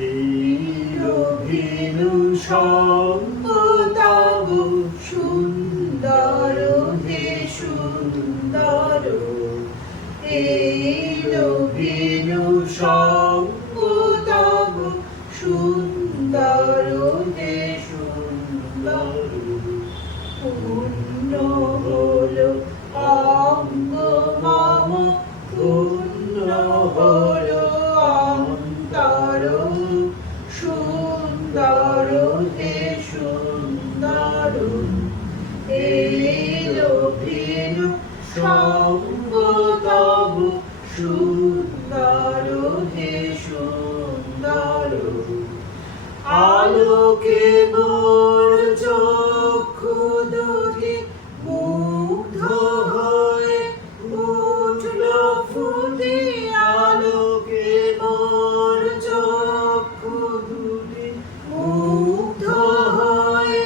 এইলো venue সঙ্গ তব সুন্দর হে সুন্দর। এইলো ভিনু সঙ্গ তব সুন্দর হে সুন্দর। পূর্ণ হলো অঙ্গ মম, পূর্ণ হলো অন্তর, সুন্দর হে সুন্দর। এইলো ভিনু সঙ্গ তব সুন্দর হে সুন্দর। আলোকে মোর চক্ষু দুটি মুগ্ধ হয়ে উঠল ফুটে, আলোকে মোর চক্ষু দুটি মুগ্ধ হয়ে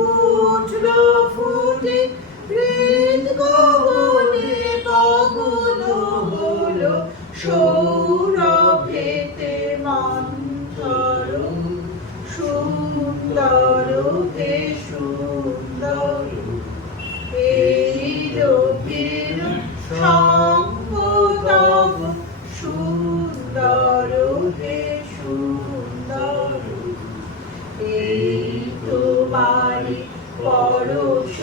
উঠল ফুটে, হৃদ গগনে পবন হলো সৌরভেতে মন্থর, সুন্দর হে সুন্দর। এইলো ভিনু সঙ্গ তব সুন্দর হে সুন্দর। এই তোমারি পরশ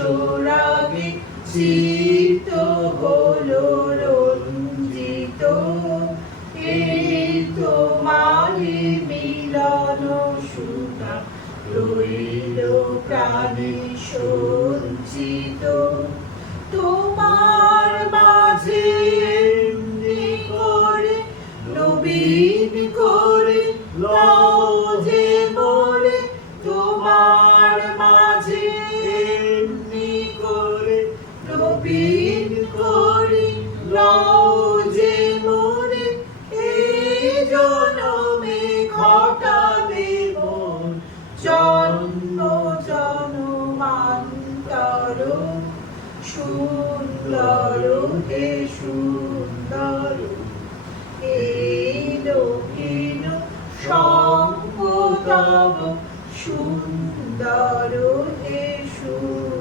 রাগে চিত্ত হলো রঞ্জিত, এই তোমারি মিলন সুধা রইল প্রাণে সঞ্চিত। তোমার মাঝে এমনি করে নবীন করে লও যে মোরে, তোমার মাঝে এমনি করে নবীন করে লও যে মোরে। এই জনমে ঘটাবে মন জন্ম জন্মান্তর, সুন্দর হে সুন্দর। এইলো ভিনু সঙ্গ তব সুন্দর হে সুন্দর।